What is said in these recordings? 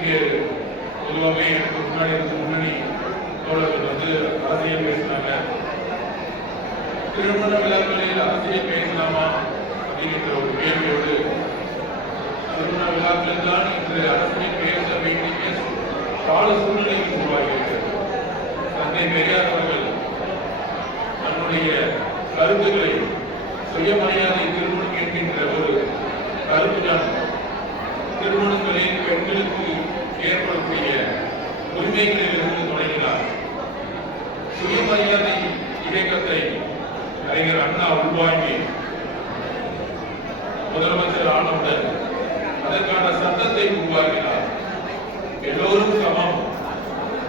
இங்கே பொதுவாகவே எனக்கு முன்னாடி முன்னணி தோழர்கள் அரசியல் பேசினாங்க. திருமண விழாக்களில் அரசியல் பேசலாமா அப்படிங்கிற ஒரு கேள்வியோடு திருமண விழாக்களில் தான் இன்று அரசியல் பேச வேண்டிய கால சூழ்நிலை உருவாகியிருக்கிறது. தந்தை பெரியார் அவர்கள் தன்னுடைய கருத்துக்களை சுயமரியாதை திருமணம் என்கின்ற ஒரு கருத்துடன் திருமணங்களில் பெண்களுக்கு ஏற்படக்கூடிய உரிமைகளில் இருந்து தொடங்கினார். சுயமரியாதை இயக்கத்தை அறிஞர் அண்ணா உள்வாங்கி முதலமைச்சர் ஆனவுடன் அதற்கான சட்டத்தை உருவாக்கினார். எல்லோரும் சமம்,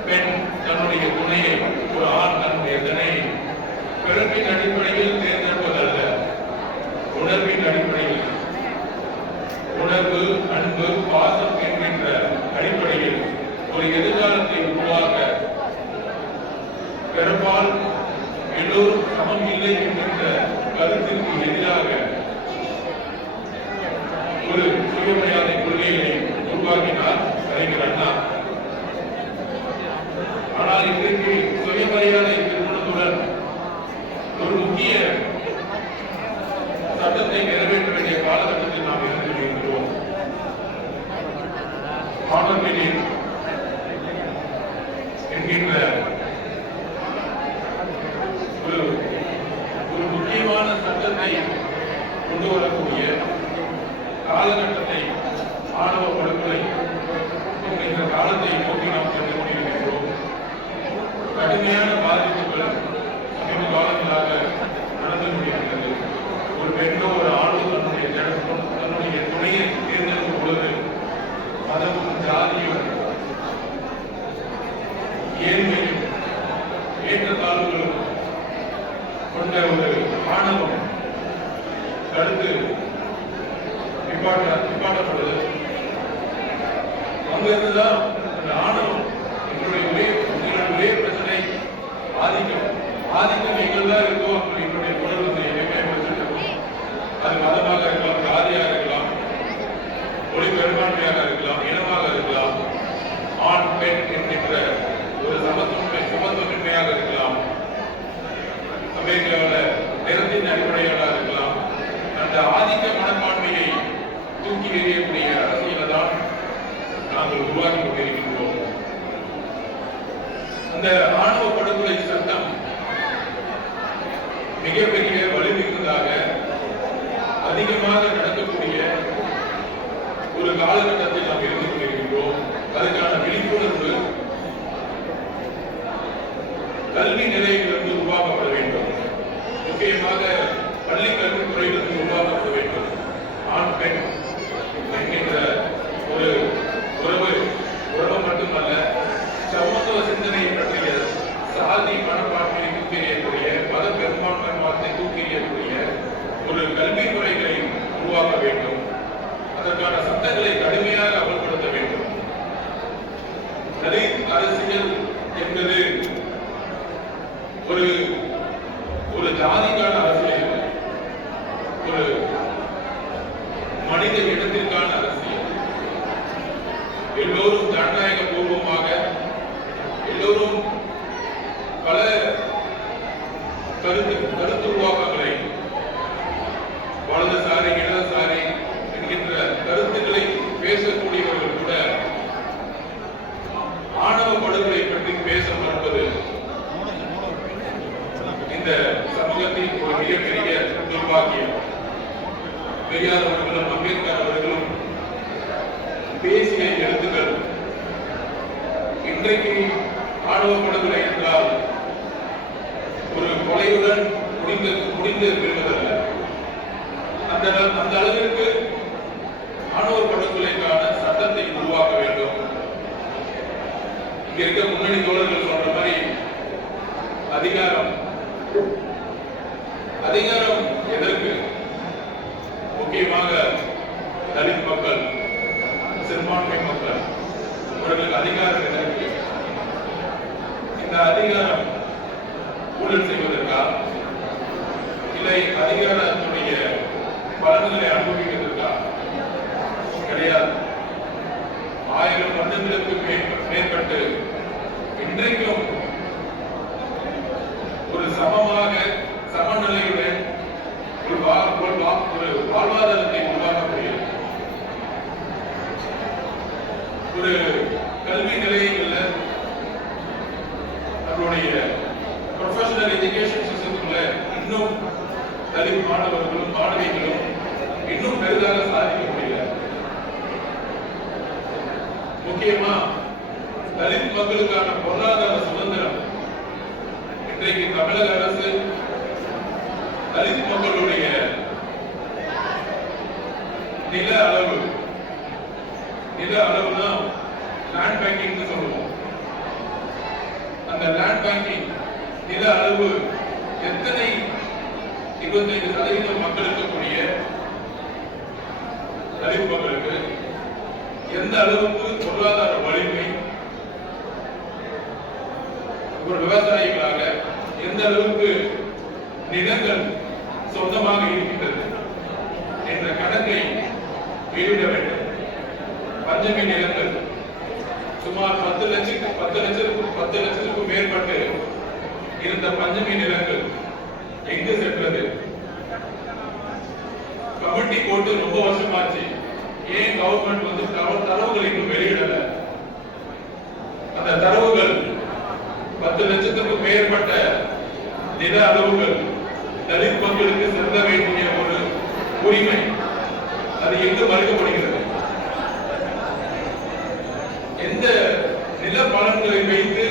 பெண் தன்னுடைய துணையை, ஒரு ஆண் தன்னுடைய துணையை பிறப்பின் அடிப்படையில் தேர்ந்தெடுப்பதல்ல, உணர்வின் அடிப்படையில், உணர்வு, அன்பு, பாசம் என்கின்ற அடிப்படையில் ஒரு எதிர்காலத்தை உருவாக்க பெரும்பால் எல்லோரும் சமம் இல்லை என்கின்ற கருத்திற்கு எதிராக ஒரு சுயமரியாதை கொள்கையை உருவாக்கினார் அறிஞர் அண்ணா. ஆனால் இன்றைக்கு சுயமரியாதை திருமணத்துடன் ஒரு முக்கிய சட்டத்தை நிறைவேற்ற வேண்டிய காலகட்டத்தில் நாம் இருந்து கொண்டிருக்கிறோம். ஆணவனின் என்கின்ற ஒரு முக்கியமான சட்டத்தை கொண்டு வரக்கூடிய காலகட்டத்தை, ஆணவ படுகொலை என்கின்ற காலத்தை நோக்கி நாம் சென்று கொண்டிருக்கிறோம். கடுமையான பாதிப்புகள் சமீப காலங்களாக நடந்து கொண்டிருக்கிறது. ஒரு பெண்ணோ ஒரு ஆணோ தன்னுடைய துணையை தேர்ந்தெடுக்கும் பொழுது மதமும் ஜாதியும் ஏழ்மையும் ஏற்றத்தாழ்வுகளும் கொண்ட ஒரு ஆணவம் தடுத்து நிப்பாட்டப்படுது. அங்கிருந்துதான் அந்த ஆணவம் எங்களுடைய ஒரே பிரச்சனை ஆதிக்கம் எங்கள் தான் இருக்கோம். எங்களுடைய உணர்வு மேம்படுத்திருக்கோம். அது மதமாக இருக்கலாம், ஜாதியாக இருக்கலாம், மொழி பெரும்பான்மையாக இருக்கலாம், இனமாக இருக்கலாம், ஆண் பெண் என்கின்ற ஒரு சமத்துவமின்மையாக இருக்கலாம், அமெரிக்காவில் நிறத்தின் அடிப்படையாக இருக்கலாம். அந்த ஆதிக்க மனப்பான்மையை தூக்கி எறியக்கூடிய அரசியலை தான் நாங்கள் உருவாக்கி கொண்டிருக்கின்றோம். அந்த ஆணவ படுகொலை சட்டம் மிகப்பெரிய வலிமிகுந்ததாக அதிகமாக நடக்கக்கூடிய ஒரு காலகட்டத்தில் நாம் இருந்து கொண்டிருக்கின்றோம். அதற்கான விழிப்புணர்வு கல்வி நிலையத்திலிருந்து உருவாக்கப்பட வேண்டும். முக்கியமாக பள்ளி கல்வித்துறையிலிருந்து உருவாக்கப்பட வேண்டும். ஆண் பெண் என்கின்ற ஒரு உறவு மட்டுமல்ல, சமத்துவ சிந்தனையை பற்றிய சாதி மனப்பான்மையை தூக்கி எறியக்கூடிய, மத பெரும்பான்மையை தூக்கி எறியக்கூடிய ஒரு கல்வித்துறைகளை உருவாக்க வேண்டும். அதற்கான சட்டங்களை கடுமையாக அமல்படுத்த வேண்டும். தலித் அரசியல் என்பது ஒரு ஜாதிக்கான அரசியல், ஒரு மனித இனத்திற்கான அரசியல். எல்லோரும் ஜனநாயக பூர்வமாக, எல்லோரும் பல கருத்து உருவாக்கங்களை, வலதுசாரி இடதுசாரி என்கின்ற கருத்துக்களை பேசக்கூடியவர்கள் கூட ஆணவ படுகொலை பற்றி பேச மறுப்பது இந்த சமூகத்தின் ஒரு மிகப்பெரிய துர்பாக்கியம். பெரியார் அவர்களும் அம்பேத்கர் அவர்களும் பேசிய எழுத்துக்கள் இன்றைக்கு ஆணவ படுகொலை என்றால் ஒரு கொலையுடன் முடிந்து விடுவதல்ல. அந்த அளவிற்கு ஆணவ படுகொலைக்கான சட்டத்தை உருவாக்க வேண்டும். இங்க இருக்க முன்னணி தோழர்கள் சொல்ற மாதிரி அதிகாரம் எதற்கு? முக்கியமாக தலித் மக்கள், சிறுபான்மை மக்கள், அவர்களுக்கு அதிகாரம் எதற்கு? இந்த அதிகாரம் ஊழல் செய்வதற்கா, இல்லை அதிகாரத்துடைய பலன்களை அனுபவிக்கிறதுக்கா? கிடையாது. 1000 வருடங்கள் வருடங்களுக்கு மேற்பட்டு இன்றைக்கும் ஒரு சமமாக சமநிலையுடன் ஒரு வாழ்வாதாரத்தை உருவாக்கக்கூடிய ஒரு கல்வி நிலையங்களில் நம்மளுடைய ப்ரொஃபஷனல் எஜுகேஷன் சிஸ்டத்துல இன்னும் தலித் மாணவர்களும் மாணவிகளும் இன்னும் பெரிதாக சாதிக்க முடியல. முக்கியமா தலித் மக்களுக்கான பொருளாதார சுதந்திரம் இன்றைக்கு தமிழக அரசு தலித் மக்களுடைய நில அளவுனா லேண்ட் பேங்கிங் சொல்லுவோம். அந்த லேண்ட் பேங்கிங் நில அளவு எத்தனை 25% மக்கள் இருக்கக்கூடிய தலித் மக்களுக்கு எந்த அளவுக்கு பொருளாதார வலிமை, ஒரு விவசாயிகளாக எந்த அளவுக்கு நிலங்கள் சொந்தமாக இருக்கின்றது என்ற கணக்கை வெளியிட வேண்டும். பஞ்சமி நிலங்கள் சுமார் 10 லட்சத்துக்கும் மேற்பட்டு இருந்த பஞ்சமி நிலங்கள் எங்கு சென்றது? கமிட்டி போட்டு ரொம்ப வருஷமாச்சு. ஏன் கவர்மெண்ட் வந்து தரவுகள் இன்னும் வெளியிடல? அந்த தரவுகள் 10 லட்சத்துக்கும் மேற்பட்ட நில அளவுகள் தலித் மக்களுக்கு செல்ல வேண்டிய ஒரு உரிமை, அது எங்கு மறுக்கப்படுகிறது? எந்த நில பலன்களை வைத்து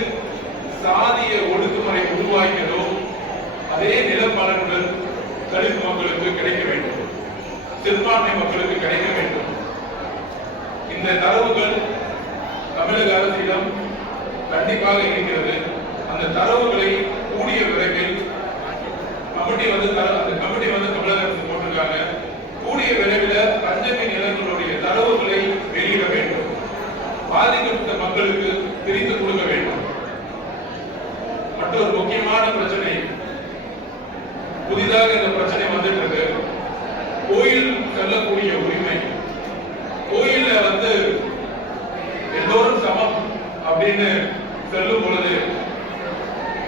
சாதிய ஒடுக்குமுறை உருவாக்கிறதோ அதே நில பலன்கள் தலித் மக்களுக்கு கிடைக்க வேண்டும், சிறுபான்மை மக்களுக்கு கிடைக்க வேண்டும். இந்த தரவுகள் தமிழக அரசிடம் கண்டிப்பாக இருக்கிறது. அந்த தரவுகளை கூடிய விரைவில் அந்த கமிட்டி தமிழக அரசு போட்டிருக்காங்க. கூடிய விரைவில் பஞ்சமி நிலங்களுடைய தரவுகளை வெளியிட வேண்டும். பாதிக்கப்பட்ட மக்களுக்கு பிரித்து கொடுக்க வேண்டும். மற்றொரு முக்கியமான பிரச்சனை, புதிதாக இந்த பிரச்சனை வந்துட்டு இருக்கு. கோயில் செல்லக்கூடிய உரிமை. கோயில்ல வந்து எல்லோரும் சமம் அப்படின்னு செல்லும் பொழுது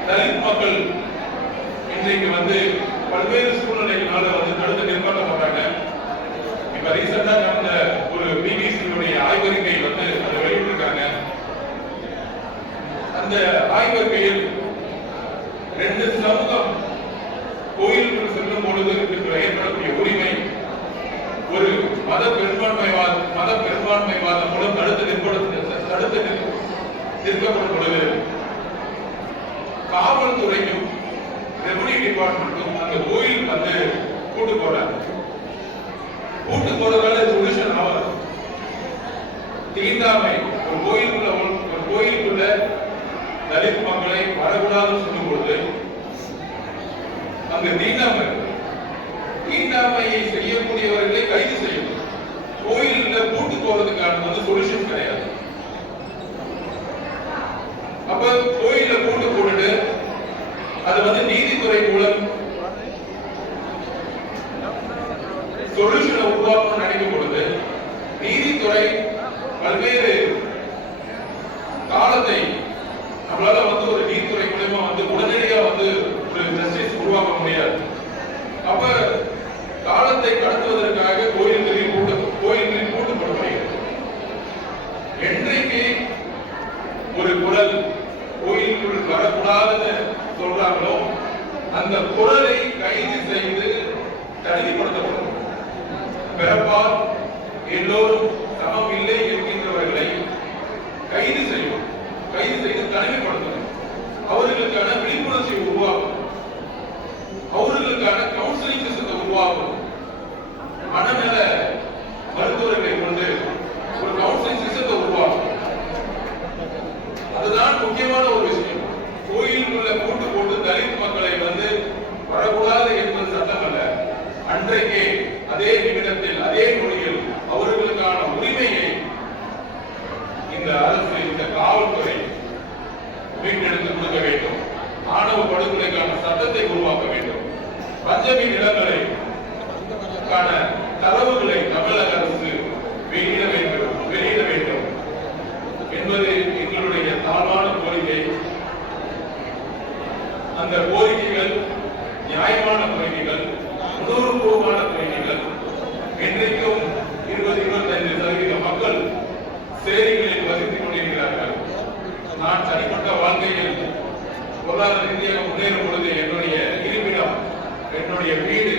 தலித் மக்கள் இன்றைக்கு வந்து பல்வேறு சூழ்நிலைகளால வந்து தடுத்து நிறுத்தப்பட்டாங்க. இப்ப ரீசெண்டா நடந்த ஒரு பிபிசியுடைய ஆய்வறிக்கை வந்து அதை வெளியிட்டிருக்காங்க. அந்த ஆய்வறிக்கையில் 2 சமூகம் கோயிலுக்குள் செல்லும் பொழுது ஏற்படக்கூடிய உரிமை ஒரு மத பெரும்பான்மைவாதம் மூலம் தடுத்து நிற்கப்படும் பொழுது காவல்துறையும் ரெவன்யூ டிபார்ட்மெண்ட்டும் அந்த கோயில் வந்து கூட்டு போறாங்க. கூட்டு போறதால சொல்யூஷன் ஆகாது. தீண்டாமை ஒரு கோயிலுக்குள்ள தலித் மக்களை வரக்கூடாதுன்னு சொல்லும் பொழுது அங்க தீண்டாமையை செய்யக்கூடியவர்களை கைது செய்யும். கோயில்ல கூட்டு போறதுக்கான வந்து சொல்யூஷன் கிடையாது. அப்ப கோயில்ல கூட்டு போட்டுட்டு அது வந்து நீதித்துறை மூலம் சொல்யூஷனை உருவாக்கணும்னு நினைக்கும் பொழுது நீதித்துறை பல்வேறு காலத்தை நம்மளால வந்து ஒரு நீதித்துறை மூலமா வந்து உடனடியா வந்து ஒரு ஜஸ்டிஸ் உருவாக்க முடியாது. அப்ப காலத்தை கடத்துவதற்காக கோயில்களில் கூட்டு போடப்படுகிறது. என்றைக்கு ஒரு குரல் கோயிலுக்குள் வரக்கூடாதுன்னு சொல்றாங்களோ அந்த குரலை கைது செய்து தனிமைப்படுத்தப்படும். பிறப்பால் எல்லோரும் சமம் இல்லை என்கின்றவர்களை கைது செய்யும். கைது செய்து தனிமைப்படுத்தணும். அவர்களுக்கான விழிப்புணர்ச்சி உருவாக்கும். அவர்களுக்கான கவுன்சிலிங் சிஸ்டத்தை உருவாக்கும். மனநல மருத்துவர்களை கொண்டு ஒரு கவுன்சிலிங் சிஸ்டத்தை உருவாக்கும். அதுதான் முக்கியமான ஒரு விஷயம். கோயிலுக்குள்ள கூட்டு போட்டு தலித் மக்களை வந்து வரக்கூடாது என்பது சட்டம் அல்ல. அன்றைக்கே அதே நிமிடத்தில் அதே நொடியில் அவர்களுக்கான உரிமையை இந்த அரசு, இந்த காவல்துறை மீட்டெடுத்து கொடுக்க வேண்டும். ஆணவ படுகொலைக்கான சட்டத்தை உருவாக்க வேண்டும். பஞ்சமி நிலங்களை தரவுகளை தமிழக அரசு வெளியிட வேண்டும். அந்த கோரிக்கைகள் நியாயமான கோரிக்கைகள், உணர்வுபூர்வமான கோரிக்கைகள் இன்றைக்கும் 20-25% மக்கள் சேரிகளில் வசித்துக் கொண்டிருக்கிறார்கள். நான் தனிப்பட்ட வாழ்க்கையில் பொருளாதார ரீதியாக முன்னேறும் பொழுது என்னுடைய இருப்பிடம், என்னுடைய வீடு,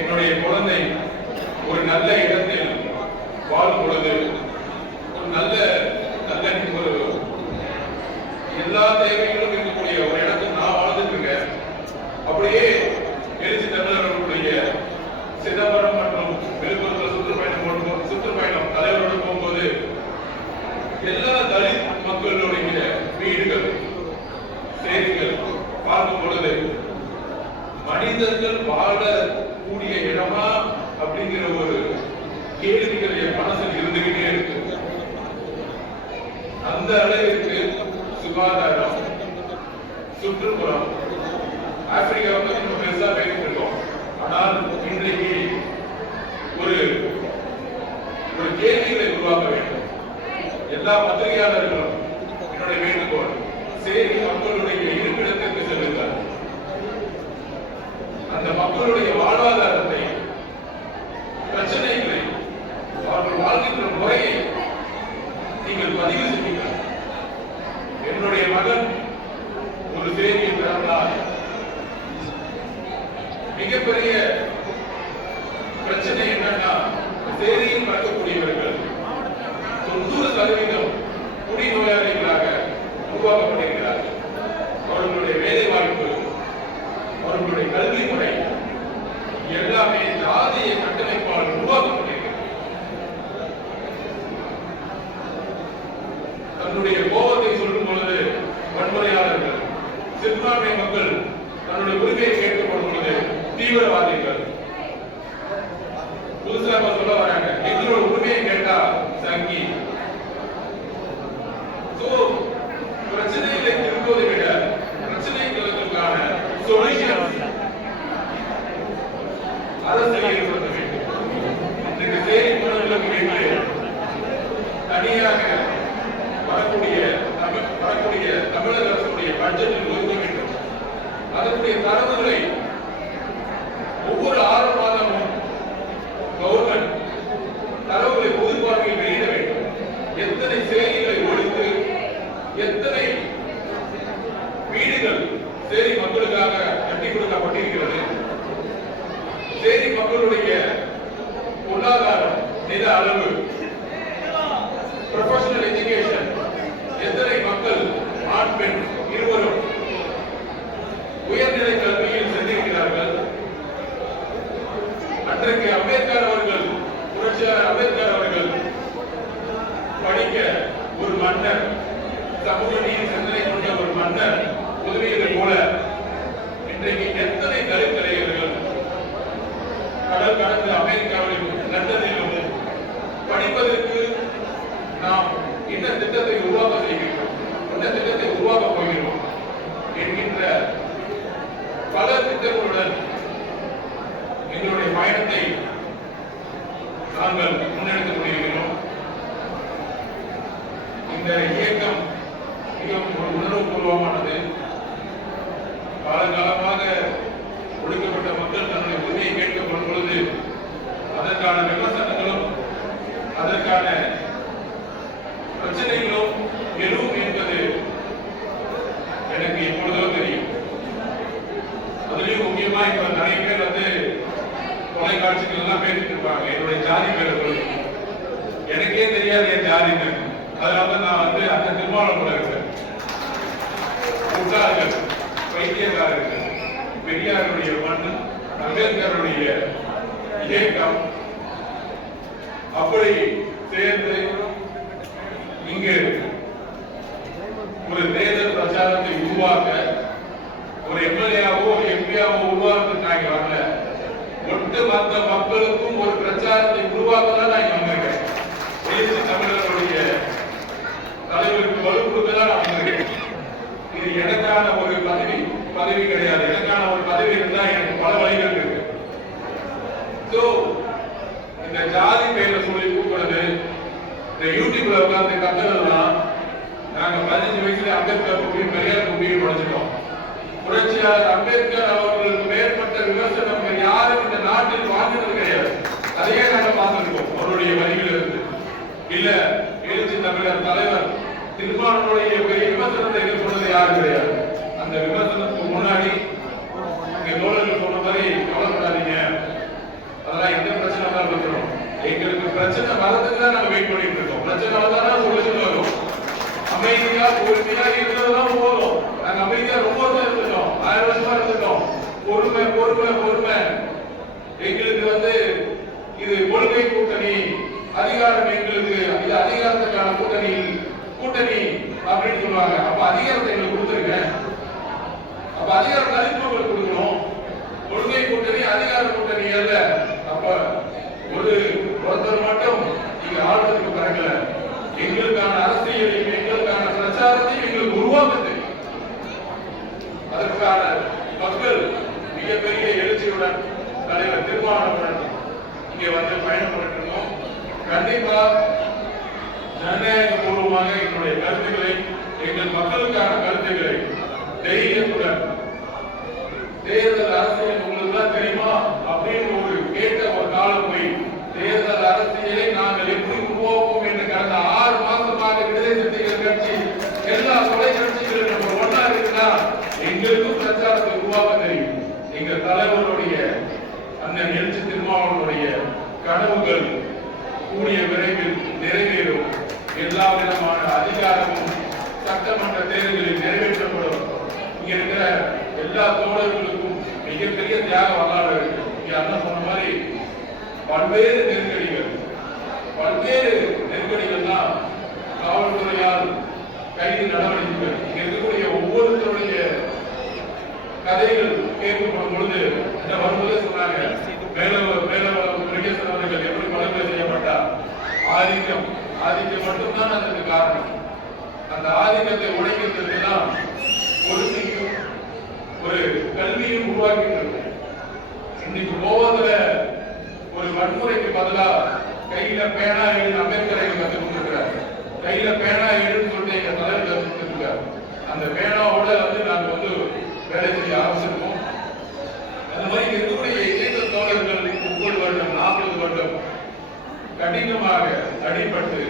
என்னுடைய குழந்தை ஒரு நல்ல இடத்தில் வாழும் பொழுது ஒரு நல்ல ஒரு எல்லா தேவைகளும் இருக்கக்கூடிய ஒரு இடத்தில் நான் வாழ்ந்துட்டு இருக்கேன். அப்படியே எழுச்சி தமிழர்களுடைய சிதம்பரம் மற்றும் விழுப்புரத்தில் சுற்றுப்பயணம் தலைவரோடு போகும்போது எல்லா தலித் மக்களுடைய வீடுகள், சேரிகள் பார்க்கும் பொழுது மனிதர்கள் வாழக்கூடிய இடமா அப்படிங்கிற ஒரு கேள்விகள் என் மனசில் இருந்துகிட்டே இருக்கு. அந்த அளவிற்கு சுகாதாரம், சுற்றுப்புறம், ஆப்பிரிக்காவை இன்னும் பெருசா பேசிட்டு இருக்கோம். ஆனால் இன்றைக்கு ஒரு கேள்விகளை உருவாக்க வேண்டும். எல்லா பத்திரிகையாளர்களும் என்னுடைய வேண்டுகோள், சேரி மக்களுடைய இருப்பிடத்திற்கு செல்லுங்கள். அந்த மக்களுடைய வாழ்வாதாரத்தை, பிரச்சனைகளை, அவர்கள் வாழ்கின்ற முறையை நீங்கள் பதிவு செய்யுங்கள். என்னுடைய மகன் ஒரு சேரியில் பிறந்தால் மிகப்பெரிய பிரச்சனை என்னன்னா, சேரியில் பிறக்கக்கூடியவர்கள் 90% குடிநோயாளிகளாக உருவாக்கப்படுகிறார்கள். அவர்களுடைய வேலை வாய்ப்பு, அவர்களுடைய கல்வி முறை எல்லாமே ஜாதிய கட்டமைப்பால் உருவாக்கப்படுகிறது. தன்னுடைய கோபத்தை சொல்லும் பொழுது வன்முறையாளர்கள், சிறுபான்மை மக்கள் தன்னுடைய உரிமையை கேட்கப்படும் பொழுது தீவிரவாதிகள், புதுசாக சொல்ல வராங்க எங்களோட உரிமையை கேட்டா சங்கி. பிரச்சனைகளை திரும்புவதை விட பிரச்சனைகளுக்கான சொல்யூஷன் அரசியல் ஏற்படுத்த வேண்டும். இன்றைக்கு சேரி முறைகளுக்கு தனியாக வரக்கூடிய தமிழக அரசுடைய பட்ஜெட்டில் ஒதுக்க வேண்டும். அதனுடைய தரவுகளை ஒவ்வொரு 6 மாதமும் கவர்மெண்ட் தரவுகளை பொதுப்பார்வையில் வெளியிட வேண்டும். எத்தனை சேரிகளை ஒழித்து எத்தனை வீடுகள் சேரி மக்களுக்காக கட்டி கொடுக்கப்பட்டிருக்கிறது, சேரி மக்களுடைய பொருளாதாரம், நில அளவு, ப்ரொஃபஷனல் எஜுகேஷன், எத்தனை மக்கள் ஆண் பெண் இருவரும் உயர்நிலை கல்வியில் சென்றிருக்கிறார்கள். அன்றைக்கு அம்பேத்கர் அவர்கள், புரட்சியாளர் அம்பேத்கர் அவர்கள் படிக்க ஒரு மன்னர், சமூக நீதி சிந்தனை கொண்ட ஒரு மன்னர் உதவியதை போல இன்றைக்கு எத்தனை தலித் இளைஞர்கள் கடல் கடந்து அமெரிக்காவிலும் லண்டனிலும் படிப்பதற்கு நாம் இந்த திட்டத்தை உருவாக்க செய்கிறோம், இந்த திட்டத்தை உருவாக்க போகிறோம் என்கின்ற பல திட்டங்களுடன் எங்களுடைய பயணத்தை நாங்கள் முன்னெடுத்துக் கொண்டிருக்கிறோம். இந்த இயக்கம் மிகவும் ஒரு உணர்வுபூர்வமானது. காலகாலமாக ஒடுக்கப்பட்ட மக்கள் தன்னுடைய உரிமையை கேட்கப்படும் பொழுது அதற்கான விமர்சனங்களும் அதற்கான பிரச்சனைகளும் எழும் என்பது எனக்கு எப்பொழுதோ தெரியும். அதுலயும் முக்கியமா இப்ப நிறைய பேர் தொலைக்காட்சிகள் எல்லாம் பேசிட்டு இருப்பாங்க என்னுடைய ஜாதி பேரை சொல்லி. எனக்கே தெரியாது என் ஜாதின்னு. அதனால நான் அந்த திருமாவளவன் இருக்கேன். முட்டாள்கள், பைத்தியக்காரர்கள், பெரியாருடைய மண், அம்பேத்கருடைய இயக்கம் அப்படி சேர்ந்து இங்கு ஒரு தேர்தல் பிரச்சாரத்தை உருவாக்க ஒரு எம்எல்ஏவோ எம்பியாவோ உருவாக்குறதுக்கு நாங்க வரல. ஒட்டுமொத்த மக்களுக்கும் ஒரு பிரச்சாரத்தை உருவாக்க தான் நான் இங்க வந்திருக்கேன். தேசிய தமிழர்களுடைய தலைவருக்கு வலு கொடுக்க தான் நான் வந்திருக்கேன். இது எனக்கான ஒரு பதவி கிடையாது. எனக்கான ஒரு பதவி இருந்தா எனக்கு பல வழிகள் இருக்கு. இந்த ஜாதி பெயரை சொல்லி கூப்பிடுறது, இந்த யூடியூப்ல உட்கார்ந்து கத்துறதுலாம் நாங்க 15 வயசுல அம்பேத்கர் புக்கியும் பெரியார் புக்கியும் படிச்சிட்டோம். புரட்சியாளர் அம்பேத்கர் அவர்களுக்கு மேற்பட்ட விமர்சனம் யாரும் இந்த நாட்டில் வாழ்ந்தது கிடையாது. அதையே நாங்க பார்த்திருக்கோம் அவருடைய வரிகள் இருந்து. இல்ல எழுச்சி தமிழர் தலைவர் திருமாவளவனுடைய பெரிய விமர்சனத்தை எதிர்கொண்டது யாரும் கிடையாது. அந்த விமர்சனத்துக்கு முன்னாடி இங்க தோழர்கள் சொன்ன மாதிரி கவலைப்படாதீங்க, அதெல்லாம் எந்த பிரச்சனை தான் இருக்கிறோம், எங்களுக்கு பிரச்சனை வரதுக்கு தான் நாங்க வெயிட் பண்ணிட்டு இருக்கோம். பிரச்சனை வந்தாதான் சொல்யூஷன் வரும். அமைதியா பொறுமையா இருந்ததுதான் போதும். நாங்க அமைதியா ரொம்ப வருஷம் இருந்துட்டோம், 1000 வருஷமா இருந்துட்டோம். பொறுமை பொறுமை பொறுமை. எங்களுக்கு இது கொள்கை கூட்டணி, அதிகாரம் எங்களுக்கு இது அதிகாரத்துக்கான கூட்டணி அப்படின்னு சொல்லுவாங்க. அப்ப அதிகாரத்தை எங்களுக்கு கொடுத்துருங்க. அப்ப அதிகாரத்தை அதிமுக கொடுக்கணும். கொள்கை கூட்டணி அதிகார கூட்டணி அல்ல. அப்ப ஒருத்தர் மட்டும் இங்க ஆளுநருக்கு பிறக்கல. எங்களுக்கான அரசியலையும் எங்களுக்கான பிரச்சாரத்தையும் எங்களுக்கு உருவாக்க தெரியும். அதற்கான மக்கள் மிகப்பெரிய எழுச்சியுடன் தலைவர் திருமாவளவன் இங்கே பயணம் பண்ணிருக்கோம். கண்டிப்பா ஜனநாயக பூர்வமாக எங்களுடைய கருத்துக்களை, எங்கள் மக்களுக்கான கருத்துக்களை தைரியத்துடன் தேர்தல் அரசியல் உங்களுக்கு தான் தெரியுமா அப்படின்னு கேட்ட ஒரு காலம் போய் தேர்தல் அரசியலை நாங்கள் எப்படி உருவாக்குவோம் என்று கடந்த 6 மாசமாக விடுதலை சிறுத்தைகள் கட்சி எல்லா தொலைக்காட்சிகளும் நம்ம ஒன்றா இருக்குன்னா எங்களுக்கும் பிரச்சாரத்தை உருவாக்க தெரியும். எங்கள் தலைவருடைய அந்த எழுச்சி திருமாவளவனுடைய கனவுகள் கூடிய விரைவில் நிறைவேறும். எல்லா விதமான அதிகாரமும் சட்டமன்ற தேர்தலில் நிறைவேற்றப்படும். இங்க இருக்கிற எல்லா தோழர்களுக்கும் மிகப்பெரிய தியாக வரலாறு இருக்கு. இங்க அண்ணா சொன்ன மாதிரி பல்வேறு நெருக்கடிகள்லாம் காவல்துறையால் கைது நடவடிக்கைகள், இங்க இருக்கக்கூடிய ஒவ்வொருத்தருடைய கதைகள் கேட்கப்படும் பொழுது வரும்போதே சொன்னாங்க, மேலவளம் முருகேசன் அவர்கள் எப்படி படுகொலை செய்யப்பட்டார். ஆதிக்கம் மட்டும்தான் அதற்கு காரணம். அந்த ஆதிக்கத்தை உடைக்கிறதுக்கு தான் பொறுமையும் ஒரு கல்வியும் உருவாக்கிட்டு இன்னைக்கு கோவத்துல ஒரு வன்முறைக்கு பதிலா கையில பேனா எழுதி அம்பேத்கரை கற்றுக் கொடுத்திருக்கிறார். கையில பேனா எழுதுன்னு சொல்லிட்டு எங்க தலைவர் கற்றுக் கொடுத்திருக்காரு. அந்த பேனாவோட நாங்க வேலை செய்ய ஆரம்பிச்சிருக்கோம். அந்த மாதிரி இருக்கக்கூடிய இயக்க தோழர்கள் 30 வருடம் 40 வருடம் கடினமாக அடிபட்டு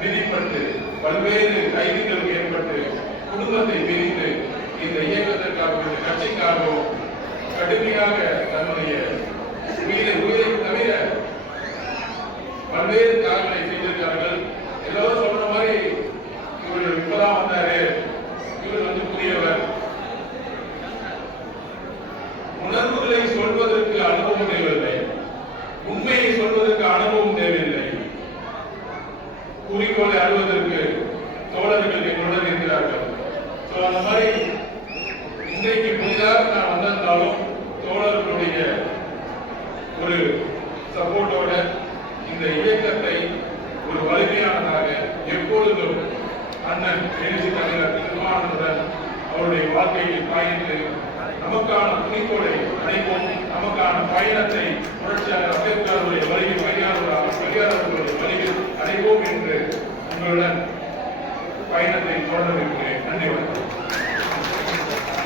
விதிப்பட்டு பல்வேறு கைதுகள் ஏற்பட்டு குடும்பத்தை பிரிந்து இந்த இயக்கத்திற்காக இந்த கட்சிக்காகவும் கடுமையாக தன்னுடைய உயிரை தவிர பல்வேறு காரணங்களை செய்திருக்கிறார்கள். எல்லாரும் சொல்ற மாதிரி இவர் இப்பதான் வந்தாரு, இவர் புதியவர். உணர்வுகளை சொல்வதற்கு அனுபவம் தேவையில்லை, உண்மையை சொல்வதற்கு அனுபவம் தேவையில்லை. குறிக்கோளை அழுவதற்கு தோழர்கள் எங்களுடன் இருக்கிறார்கள். அந்த மாதிரி இன்றைக்கு புதிதாக நான் வந்திருந்தாலும் தோழர்களுடைய ஒரு சப்போர்ட்டோட இந்த இயக்கத்தை ஒரு வலிமையானதாக எப்பொழுதும் அண்ணன் எழுச்சி தலைவர் திருமாவளவன் அவருடைய வாழ்க்கையில் பயணித்து நமக்கான குறிக்கோளை அடைவோம். நமக்கான பயணத்தை புரட்சியாளர் அம்பேத்கருடைய வழியில் பெரியார் அவர்களுடைய வழியில் அடைவோம் என்று உங்களுடன் பயணத்தை தொடர்ந்து